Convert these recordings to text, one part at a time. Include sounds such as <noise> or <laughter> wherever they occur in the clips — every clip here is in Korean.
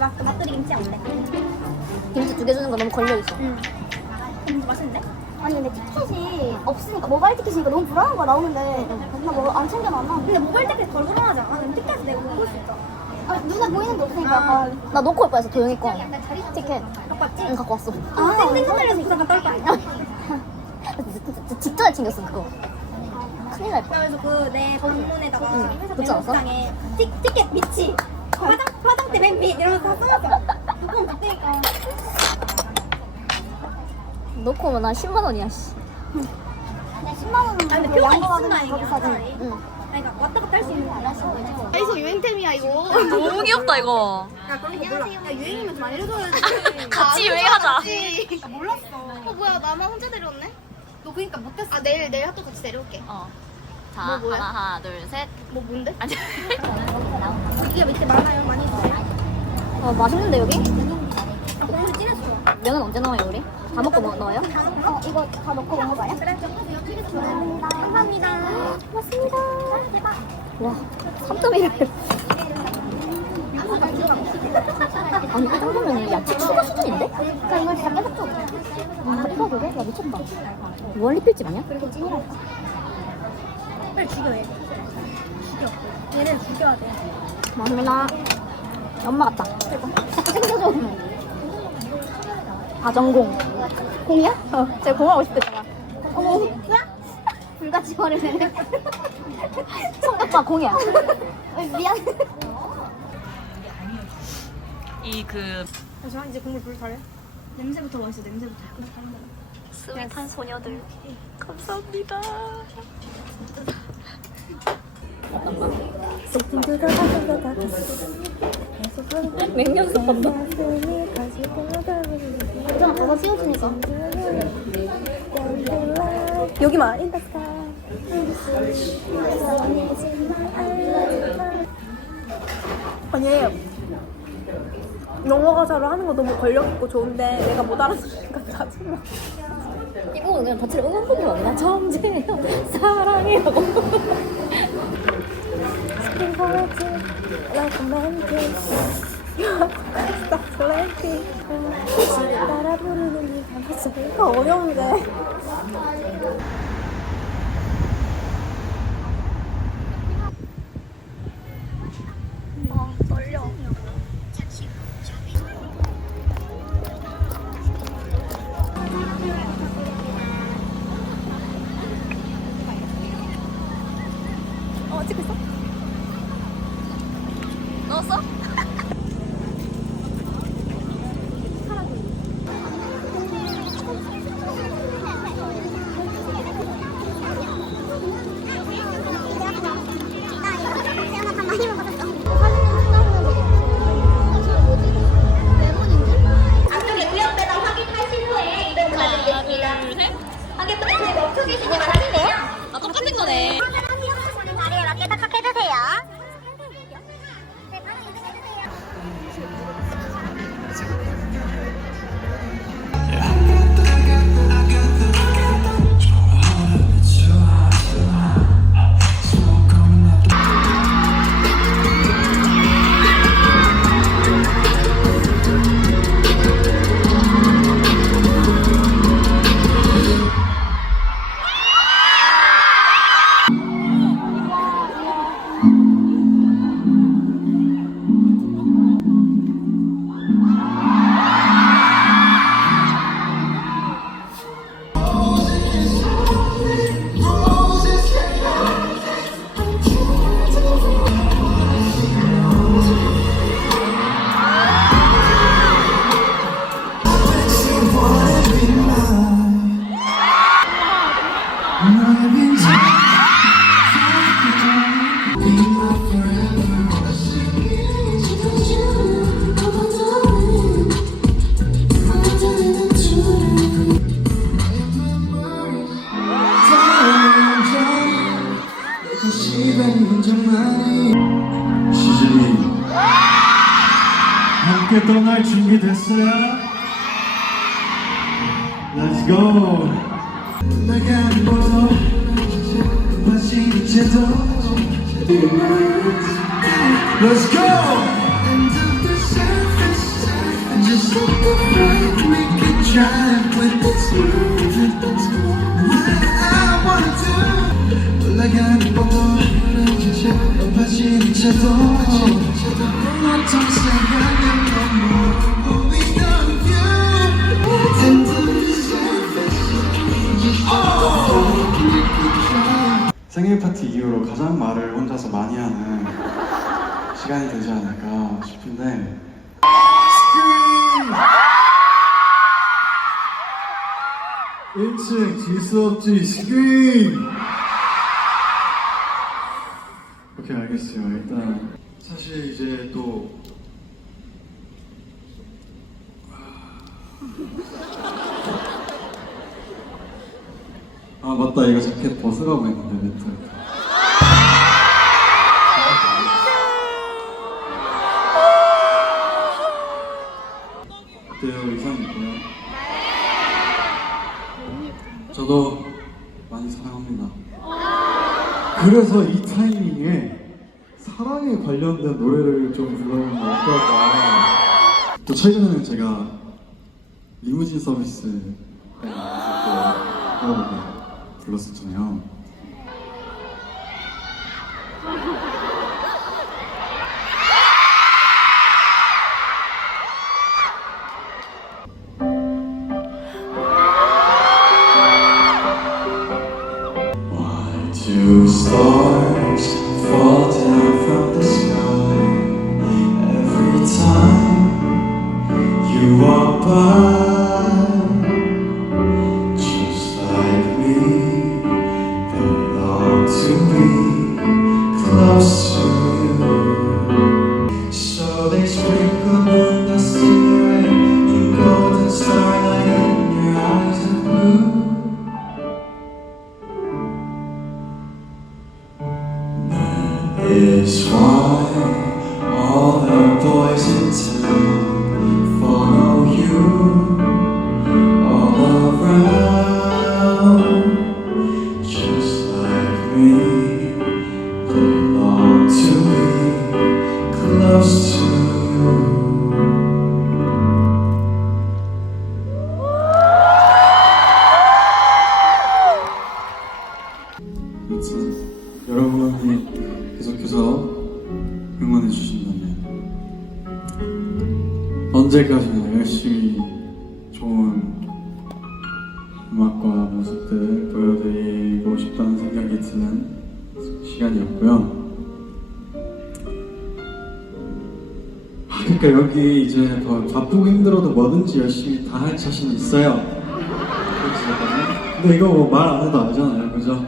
맛, 맛들이 김치 안 돼. 김치 두 개 주는 거 너무 걸려 있어. 응. 김치 맛있는데? 아니 근데 티켓이 없으니까 모바일 티켓이니까 너무 불안한 거야 나오는데 나뭐 안 챙겨놨나? 근데 모바일 티켓 덜 불안하지 않아? 근데 티켓 내가 못 볼 수 있잖아. 아 눈에 보이는 게 없으니까 약간 나 놓고 올 뻔했어 도영이 거. 티켓. 갖고 왔지? 응 갖고 왔어. 아 땡땡 흔들려서 이상한 떨거 아니야? <laughs> 직전에 챙겼어 그거. 큰일 날 뻔. 그래서 그 내 방문에다가 응. 회사 붙지 않았어? 메모장에 티, 티켓 밑이 화장 화장대 맨 밑 이러면서 다 써놨어. 그건 되니까. 놓고 오면 난 10만 원이야 씨. 근데 10만 원은 아, 그 표가 있으면 받으면 거기 사지. 응. 그러니까 왔다 갔다 할 수 있는 거 아니야? 이거 유행템이야 이거. <laughs> 너무 귀엽다 이거. 야 그런 거 몰라. 야 유행이면 좀 알려줘야지. <laughs> 같이 유행하자. 나 몰랐어. 어 뭐야 나만 혼자 내려왔네? 너 그니까 못했어. 아 내일 내일 학교 같이 내려올게. 어. 자 뭐, 뭐야? 하나 둘 셋. 뭐 뭔데? 아니. <laughs> 이게 밑에 많아요. 많이 주세요. 어 맛있는데 여기? 아. 면은 언제 넣어요 우리? 다 먹고 뭐 넣어요? 어 이거 다 넣고 먹어봐요. 그래. 감사합니다. 감사합니다. 고맙습니다. 와 3점이를. 아니 이 정도면 야채 추가 수준인데? 그러니까 이거 진짜 계속 줘. 아 이거 그래? 야 미쳤다. 무한 리필집 아니야? 그리고 찐이랄까. 빨리 죽여 얘. 죽여. 얘를 죽여야 돼. 고맙습니다. 엄마 같다. 자꾸 챙겨줘. 다전공. 공이야? 어, 제가 공하고 싶댔잖아. 어머. 뭐야? 불같이 버리네. 성격과 공이야. 어이, 미안. 이그저 이제 국물 불 달래. 냄새부터 멋있어. 냄새부터. 스윗한 소녀들. 감사합니다. 맹연습 한다. 괜찮아. 가서 씌워주니까. 여기만 인더스카. 아니 영어 가사로 하는 거 너무 권력 있고 좋은데 내가 못 알아들으니까 짜증나. 이거 그냥 자체를 응원봉으로 아니라 정재현 사랑해요. Stop playing. 따라 부르는 이 가사. 이거 어려운데. 함께 떠날 준비 됐어요? Let's go. 나가는 번호 다시 이제도 Let's go. Just look around, we can drive with the smooth. What I wanna do. 올라가는 번호 다시 이제도 시간이 되지 않을까 싶은데 스크린! 1층 질수 없지 스크린! 오케이 알겠어요 일단 사실 이제 또 아 맞다 이거 자켓 벗으라고 했는데 멘트 그래서 이 타이밍에 사랑에 관련된 노래를 좀 불러보면 어떨까. 또 최근에는 제가 리무진 서비스에 나와서 또 불러보고 불렀었잖아요 그러니까 여기 이제 더 바쁘고 힘들어도 뭐든지 열심히 다 할 자신 있어요. 근데 이거 뭐 말 안 해도 알잖아요, 그죠?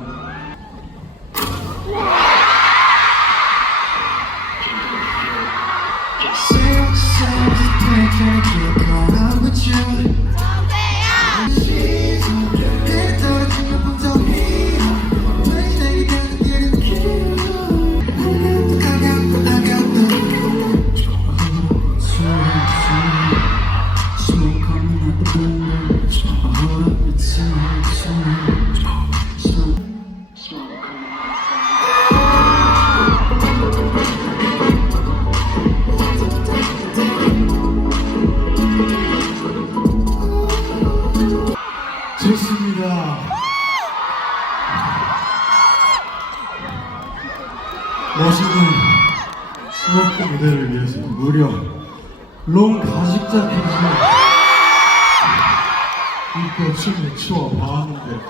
가식 자켓을 입고 춤을 추어 봐왔는데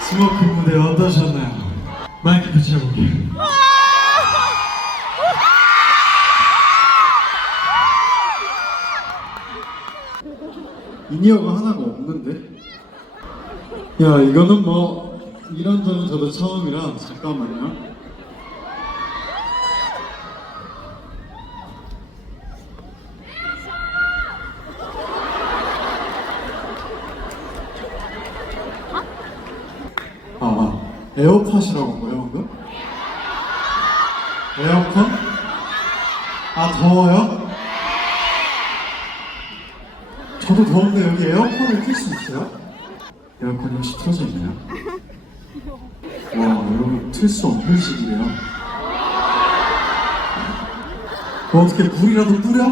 스모크 무대 어떠셨나요? 마이크 붙여볼게요. 인이어가 하나가 없는데? 야 이거는 뭐 이런저런 저도 처음이라 잠깐만요 아, 아 에어팟이라고 한 거예요 방금? 에어컨? 아 더워요? 저도 더운데 여기 에어컨을 틀수 있어요? 에어컨이 혹시 틀어져 있나요? 와 여러분 틀 수 없는 식이래요 뭐 어떻게 물이라도 뿌려?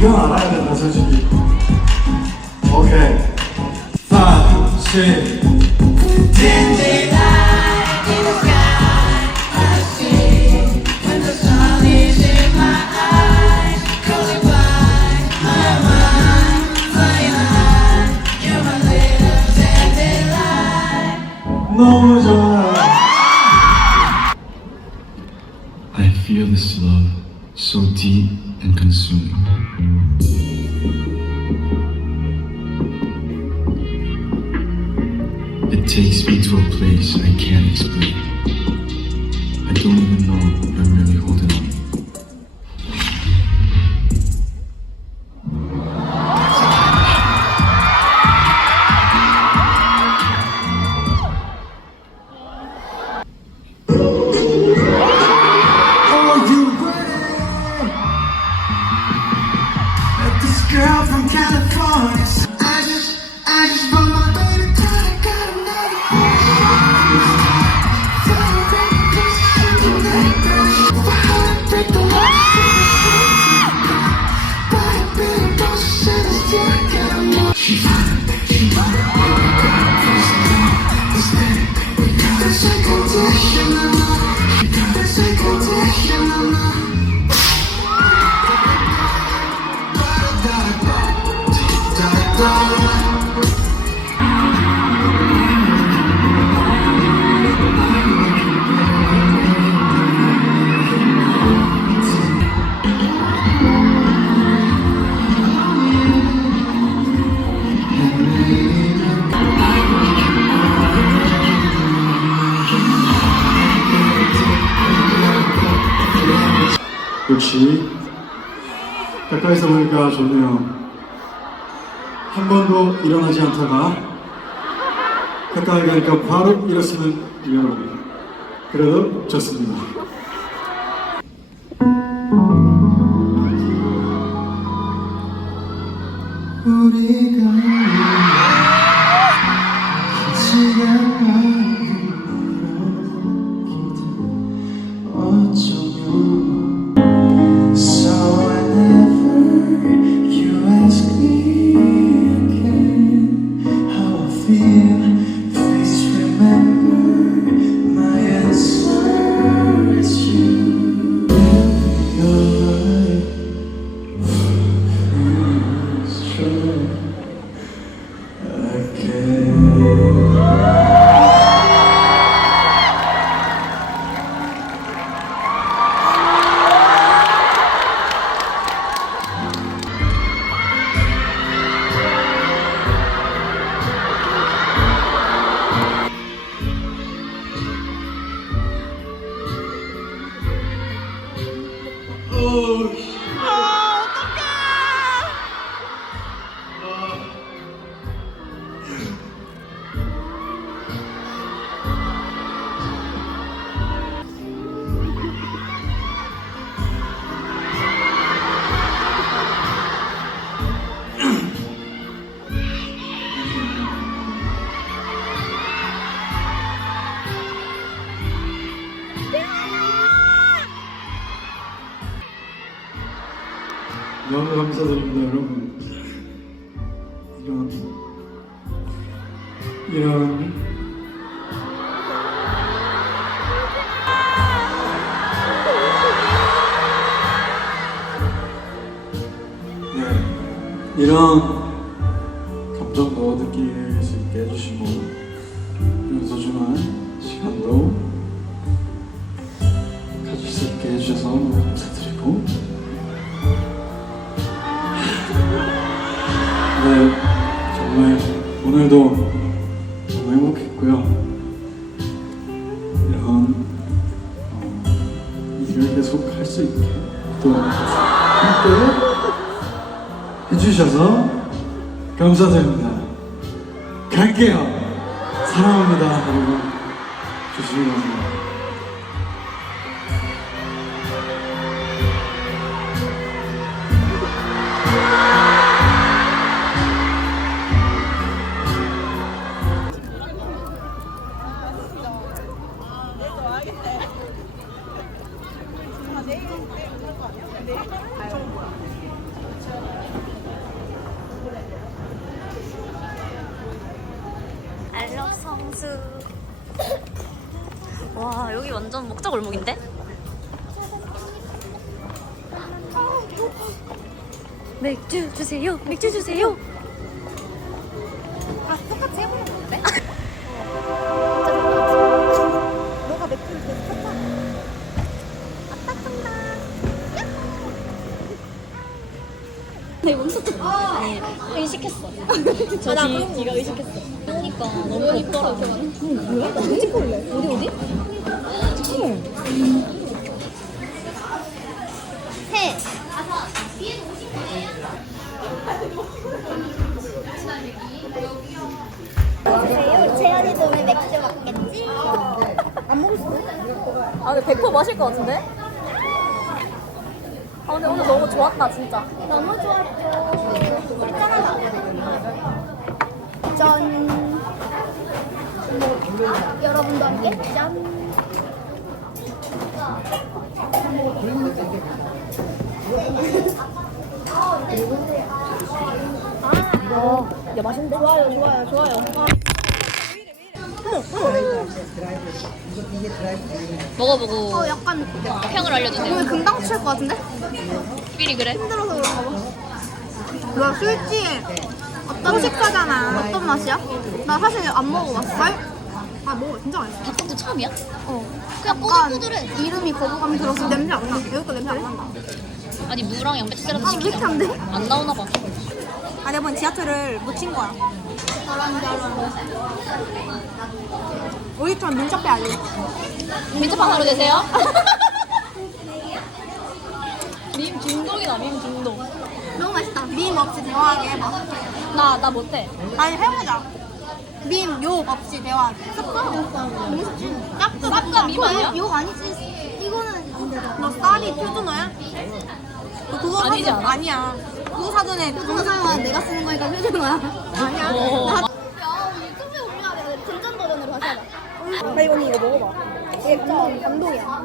이건 알아야 된다 솔직히. 오케이. 5, 6 가까이서 보니까 좋네요. 한 번도 일어나지 않다가 가까이 가니까 바로 일어서는 여러분. 그래도 좋습니다. 너무 오늘도 너무 행복했고요 이런 어, 일을 계속 할 수 있게 또 함께 해주셔서 감사드립니다. 갈게요. 사랑합니다, 여러분. 조심히 가세요. 알록 성수. 와 여기 완전 목자 골목인데? 맥주 주세요. 맥주 주세요. 어디? 어디 어디? 셋. 재현이도 왜 맥주 먹겠지? 안 먹을 수 있어? 아 근데 100% 마실 것 같은데? 아 근데 오늘 너무 좋았다 진짜. 너무 좋았죠. 짠. 뭐, 여러분도 함께 짠. 야 맛있는데? 좋아요, 좋아요, 좋아요. 먹어보고 어, 약간 평을 알려주세요. 오늘 금방 취할 것 같은데? 미리 그래? 힘들어서 그런가 봐. 뭐야, 술지? 어떤 식사잖아. 어떤 맛이야? 나 사실 안 먹어봤어. 아, 먹어. 진짜 맛있어. 닭국도 처음이야? 어. 그냥 꼬들꼬들해. 이름이 거부감이 들어서 냄새 안 나. 여기도 냄새 안 난다. 아니 무랑 양배추 샐러드 아, 시키자. 안 돼? 안 나오나 봐. 아, 내가 이번 지하철을 못친 거야. 우리처럼 민첩해 알려. 민첩한 하루 되세요. <laughs> 밈 중독이다 밈 중독. 너무 맛있다. 밈 없이 대화하게 해봐. 나나 못해. 아니, 해보자. 밈, 욕 없이 대화하게. 섞어? 깍두, 깍두가 밈 아니야? 욕 아니지. 이거는. 너 쌀이 표준어야? 너 그거 아니지 사전- 않아? 아니야. 그거 사전에 동사용은 내가 쓰는 거니까 표준어야. 아니야. 오. 나- 야, 우리 유튜브에 올려야 돼. 금전 버전으로 다시 하자. 나 이거 언니 이거 먹어봐. 이게 진짜 감동이야.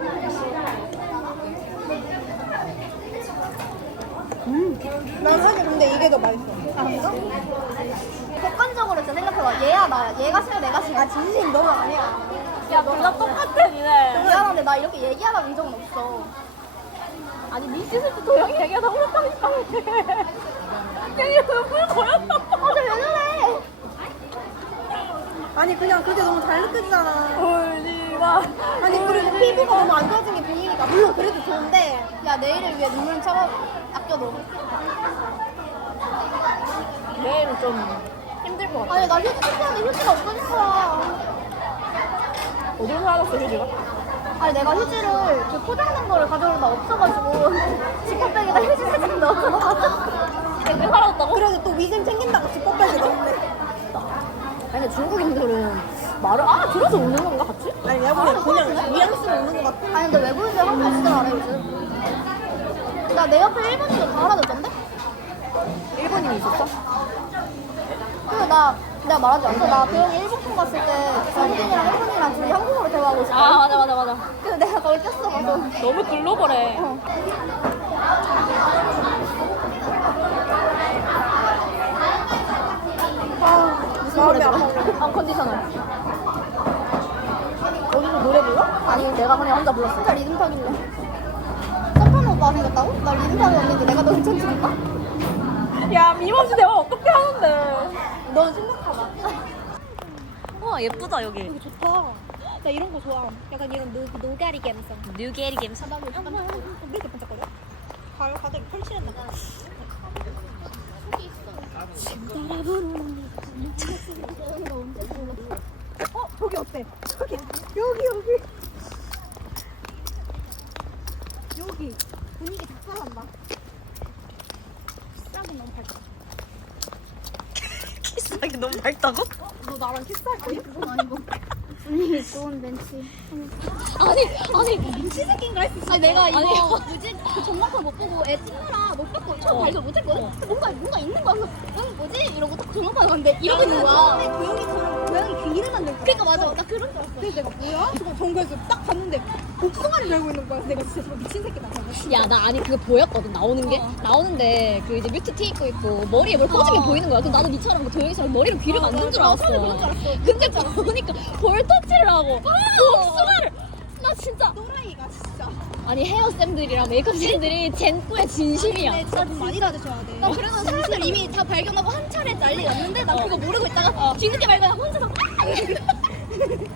음. 난 사실 근데 이게 더 맛있어. 아, 진짜? 객관적으로 진짜 생각해봐. 얘야, 나야. 얘가 싫어, 내가 싫어. 아, 진심 너무 아니야. 야 둘다 똑같아 니네. 미안한데 나 이렇게 얘기하다 본 적은 없어. 아니 니 씻을 때 도영이 얘기하다 울었다니까. 괜히 눈물 고였다. 어제 왜 그래? 아니, 그냥 그게 너무 잘 느껴지잖아. 울지 마. 아니, 그리고 피부가 너무 안 좋아진 게 보이니까. 물론 그래도 좋은데. 야, 내일을 위해 눈물 참아 아껴둬. 내일은 좀 힘들 것 같아. 아니, 나 휴지 챙겼는데 휴지가 거야. 어디로 사놨어 휴지가? 아니, 내가 휴지를 그 포장된 거를 가져오려다 없어가지고 <laughs> 지퍼백에다 휴지 살짝 넣어서 왜 사라졌다고? 그래도 또 위생 챙긴다고 지퍼백에 넣었네. 아니 중국인들은 말을 아 들어서 웃는 건가 같이? 아니, 내가 보기엔 그냥 뉘앙스로 오는 것 같아. 아니, 근데 외국인들 한국 진짜 알아, 요즘. 나 내 옆에 일본인도 다 알아듣던데? 일본인이 있었어? 그래 나 내가 말하지 않았어? 나 도영이 일본 통 갔을 때 선생님이랑 혜선이랑 둘이 한국어로 대화하고 있어. 아 맞아 맞아 맞아 근데 내가 그걸 꼈어 가서 너무 글로벌해 어. 아 무슨 노래 불러? 언컨디셔널 어디서 노래 불러? 아니 내가 그냥 혼자 불렀어 진짜 리듬 타길래 서탄 오빠 생겼다고? 나 리듬 타는 언니인데 내가 너 괜찮지 않나? 야 미모지 대화 어떡해 넌 심각하다. 와 예쁘다 여기. 여기 좋다. 나 이런 거 좋아. 약간 이런 노, 노가리 감성. 뉴게리 감성. 왜 이렇게 반짝거려? 가요 가자 펼치는 거. 어 저기 어때? 저기 여기 여기 여기 분위기 다 살았나? 싹은 너무 밝다. 키스하기 너무 밝다고? 너 나랑 키스할 거야? 그건 아니고. 분위기 좋은 벤치. 아니 아니 민치 새끼인가 했어. 아니 내가 이거 아니. 뭐지 그 전광판 못 보고 애 찍느라 못 봤고 처음 어. 발견 못 했거든. 근데 뭔가 뭔가 있는 거야. 그래서 어, 뭐지 이러고 딱 전광판 갔는데 이러고 있는 거야. 처음에 고양이처럼 고양이 귀 이름 만들 그러니까 맞아 나 그런 줄 알았어. 그래서 내가 뭐야? 저거 정글에서 딱 봤는데 복숭아를 들고 있는 거야. 내가 진짜 저거 미친 새끼다. 저거. 야 나 아니 그거 보였거든 나오는 게 나오는데 그 이제 뮤트 티 입고 있고 머리에 뭘 꽂은 게 보이는 거야. 그럼 나도 니처럼 그 도영이처럼 머리를 귀를 만든 줄 알았어. 근데 보니까 볼터치를 하고 복숭아를 나 진짜 또라이가 진짜. 아니 헤어쌤들이랑 메이크업쌤들이 젠꾸의 진심이야. 근데 진짜 돈 많이 받으셔야 돼. 나 그래서 사람들 이미 다 발견하고 한 차례 난리 났는데 난 그거 모르고 있다가 뒤늦게 발견하고 혼자서 <laughs>